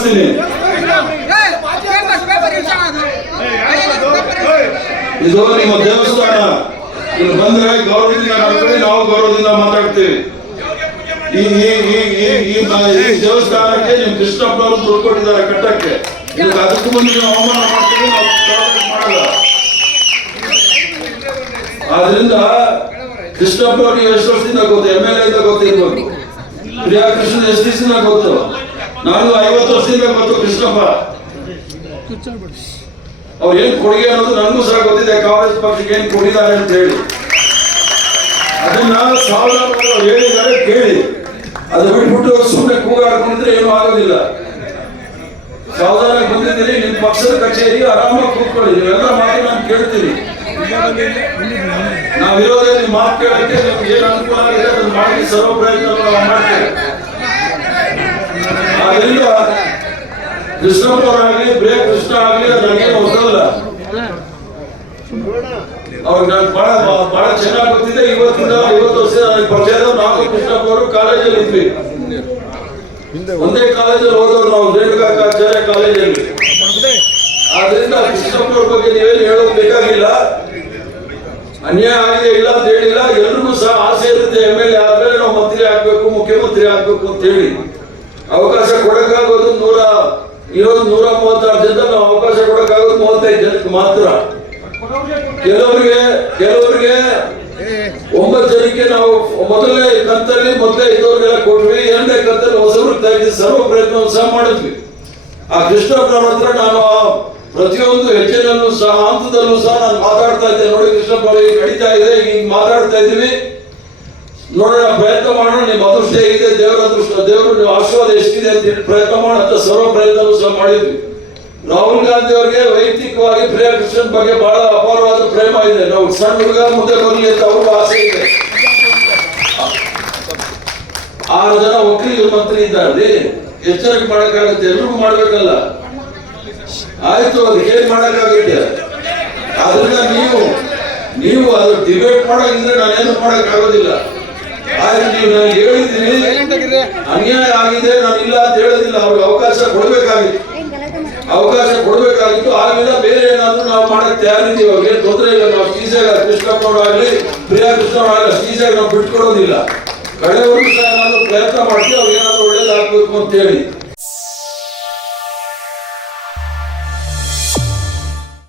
ಕಳಿಸ್ತೀನಿ. ಇದು ನಿಮ್ಮ ದೇವಸ್ಥಾನ, ಇಲ್ಲಿ ಬಂದ್ರೆ ಗೌರವದಿಂದ ನಡ್ಕೊಳ್ಳಿ, ನಾವು ಗೌರವದಿಂದ ಮಾತಾಡ್ತೀವಿ. ಈ ದೇವಸ್ಥಾನಕ್ಕೆ ನಿಮ್ ಕೃಷ್ಣಪ್ಪನವರು ದುಡ್ಡು ಕೊಟ್ಟಿದ್ದಾರೆ ಕಟ್ಟಕ್ಕೆ, ಅದಕ್ಕೂ ಮುಂದೆ ನೀವು ಅವಮಾನ ಮಾಡ್ತೀವಿ, ನಾವು ಮಾಡಲ್ಲ. ಆದ್ರಿಂದ ಕೃಷ್ಣಪ್ಪನವ್ರಿಗೆ ಎಷ್ಟು ವರ್ಷದಿಂದ ಗೊತ್ತು, MLA ಇಂದ ಗೊತ್ತಿರ್ಬೋದು. ಪ್ರಿಯಾ ಕೃಷ್ಣ ಎಷ್ಟು ದಿವಸದಿಂದ ಗೊತ್ತು, ನಾನು 50 ವರ್ಷದಿಂದ ಗೊತ್ತು ಕೃಷ್ಣಪ್ಪ. ಅವ್ರು ಏನ್ ಕೊಡುಗೆ ಅನ್ನೋದು ನನಗೂ ಸಹ ಗೊತ್ತಿದೆ, ಕಾಂಗ್ರೆಸ್ ಪಕ್ಷಕ್ಕೆ ಏನ್ ಕೊಟ್ಟಿದ್ದಾರೆ ಅಂತ ಹೇಳಿ. ಅದನ್ನ ಸಾವಿರಾರು ಹೇಳಿದ್ದಾರೆ ಕೇಳಿ, ಅದು ಬಿಟ್ಬಿಟ್ಟು ಸುಮ್ಮನೆ ಕೂಗಾಡ್ಕೊಂಡಿದ್ರೆ ಏನೂ ಆಗೋದಿಲ್ಲ. ಸಾವಧಾನ ಬಂದಿದ್ದೀರಿ, ನಿಮ್ ಪಕ್ಷದ ಕಚೇರಿ ಆರಾಮಾಗಿ ಕೂತ್ಕೊಳ್ಳಿ, ನೀವೆಲ್ಲ ಮಾತು ನಾನು ಕೇಳ್ತೀನಿ. ನಾವು ವಿರೋಧದಲ್ಲಿ ಮಾತು ಕೇಳಕ್ಕೆ ನಿಮ್ಗೆ ಏನು ಅನುಕೂಲ ಆಗಿದೆ ಅದನ್ನು ಮಾಡಿ ಸರ್ವ ಪ್ರಯತ್ನ ಮಾಡ್ತೇವೆ. ಆದ್ರಿಂದ ಕೃಷ್ಣಪ್ಪರಾಗ್ಲಿ ಬ್ರೇ ಕೃಷ್ಣ ಆಗ್ಲಿ ನನಗೆ ಹೊಸದಲ್ಲ, ಅವ್ರಿಗೆ ನಾನು ಬಹಳ ಚೆನ್ನಾಗಿ ಗೊತ್ತಿದೆ. 50 ವರ್ಷ ಪರಿಚಯ. ನಾವು ಕೃಷ್ಣಪ್ಪ ಅವರು ಕಾಲೇಜಲ್ಲಿ ಇದ್ವಿ, ಒಂದೇ ಕಾಲೇಜಲ್ಲಿ ಓದೋರು ನಾವು, ರೇಣುಕಾಚಾರ್ಯ ಕಾಲೇಜಲ್ಲಿ. ಆದ್ರಿಂದ ಕೃಷ್ಣಪ್ಪನವ್ರ ಬಗ್ಗೆ ನೀವೇನು ಹೇಳೋದು ಬೇಕಾಗಿಲ್ಲ. ಅನ್ಯಾಯ ಆಗಿದೆ ಇಲ್ಲ ಅಂತ ಹೇಳಿಲ್ಲ, ಎಲ್ರಿಗೂ ಸಹ ಆಸೆ ಇರುತ್ತೆ MLA ಆದ್ಮೇಲೆ ನಾವು ಮಂತ್ರಿ ಆಗ್ಬೇಕು, ಮುಖ್ಯಮಂತ್ರಿ ಆಗ್ಬೇಕು ಅಂತ ಹೇಳಿ. ಅವಕಾಶ ಕೊಡಕ್ಕಾಗೋದು 136 ಜನ, ನಾವು ಅವಕಾಶ ಕೊಡಕ್ಕಾಗೋದು 35 ಜನಕ್ಕೆ ಮಾತ್ರ. ಕೆಲವರಿಗೆ 9 ಜನಕ್ಕೆ ನಾವು ಮೊದಲನೇ ಕಂತಲ್ಲಿ ಇದ್ದವ್ರಿಗೆಲ್ಲ ಕೊಟ್ವಿ, 2ನೇ ಕಂತಲ್ಲಿ ಹೊಸಬ್ರು ತೆಗೆದು ಸರ್ವ ಪ್ರಯತ್ನವನ್ನು ಸಹ ಮಾಡಿದ್ವಿ. ಆ ಕೃಷ್ಣಪ್ಪನವ್ರ ಹತ್ರ ನಾನು ಪ್ರತಿಯೊಂದು ಹೆಜ್ಜೆನಲ್ಲೂ ಸಹ ಹಂತದಲ್ಲೂ ಸಹ ನಾನು ಮಾತಾಡ್ತಾ ಇದ್ದೆ. ನೋಡಿ ಕೃಷ್ಣಪ್ಪ ನಡೀತಾ ಇದೆ, ಈಗ ಮಾತಾಡ್ತಾ ಇದ್ದೀವಿ, ನೋಡೋಣ ಪ್ರಯತ್ನ ಮಾಡೋಣ, ನಿಮ್ಮ ಅದೃಷ್ಟ ಹೇಗಿದೆ, ದೇವರ ಅದೃಷ್ಟ, ದೇವರು ನೀವು ಆಶೀರ್ವಾದ ಎಷ್ಟಿದೆ ಅಂತ ಹೇಳಿ ಪ್ರಯತ್ನ ಮಾಡೋಣ ಸರ್ವ ಪ್ರಯತ್ನವೂ ಸಹ ಮಾಡಿದ್ವಿ. ರಾಹುಲ್ ಗಾಂಧಿ ಅವರಿಗೆ ವೈಯಕ್ತಿಕವಾಗಿ ಪ್ರಿಯಾ ಕೃಷ್ಣನ್ ಬಗ್ಗೆ ಬಹಳ ಅಪಾರವಾದ ಪ್ರೇಮ ಇದೆ. ನಾವು ಸಣ್ಣ ಹುಡುಗ ಮುಂದೆ ಬರಲಿ ಅಂತ ಅವ್ರಿಗೂ ಆಸೆ ಇದೆ. 6 ಜನ ಒಕ್ಕಲಿಗರು ಮಂತ್ರಿ ಇದ್ದಾರೆ, ಎಚ್ಚರಿಕೆ ಮಾಡಕ್ಕಾಗತ್ತೆ, ಎಲ್ರಿಗೂ ಮಾಡ್ಬೇಕಲ್ಲ. ಆಯ್ತು, ಅದಕ್ಕೆ ಏನ್ ಮಾಡಕ್ಕಾಗತ್ತೆ. ಆದ್ರಿಂದ ನೀವು ಅದು ಡಿಬೇಟ್ ಮಾಡೋದಿದ್ರೆ ನಾನೇನು ಮಾಡಕ್ ಆಗೋದಿಲ್ಲ. ಆದ್ರೆ ನೀವು ನಾನು ಹೇಳಿದ್ದೀನಿ, ಅನ್ಯಾಯ ಆಗಿದೆ, ನಾನು ಇಲ್ಲ ಅಂತ ಹೇಳೋದಿಲ್ಲ. ಅವ್ರಿಗೆ ಅವಕಾಶ ಕೊಡ್ಬೇಕಾಗಿತ್ತು. ಆಗಲಿಲ್ಲ, ಬೇರೆ ಏನಾದ್ರು ನಾವು ಮಾಡಕ್ ತಯಾರಿದ್ದೀವಿ. ಅವ್ರಿಗೆ ತೊಂದರೆ ಇಲ್ಲ. ನಾವು ಈಸಿಯಾಗಿ ಕೃಷ್ಣಪ್ಪನವರಾಗ್ಲಿ ಪ್ರಿಯಾ ಕೃಷ್ಣವರಾಗಲಿ ಈಸಿಯಾಗಿ ನಾವು ಬಿಟ್ಕೊಡೋದಿಲ್ಲ. ಕಡೆವರೆಗೂ ಸಹ ಏನಾದ್ರು ಪ್ರಯತ್ನ ಮಾಡ್ತೀವಿ, ಅವ್ರಿಗೆ ಏನಾದ್ರು ಒಳ್ಳೇದಾಗಬೇಕು ಅಂತ ಹೇಳಿ.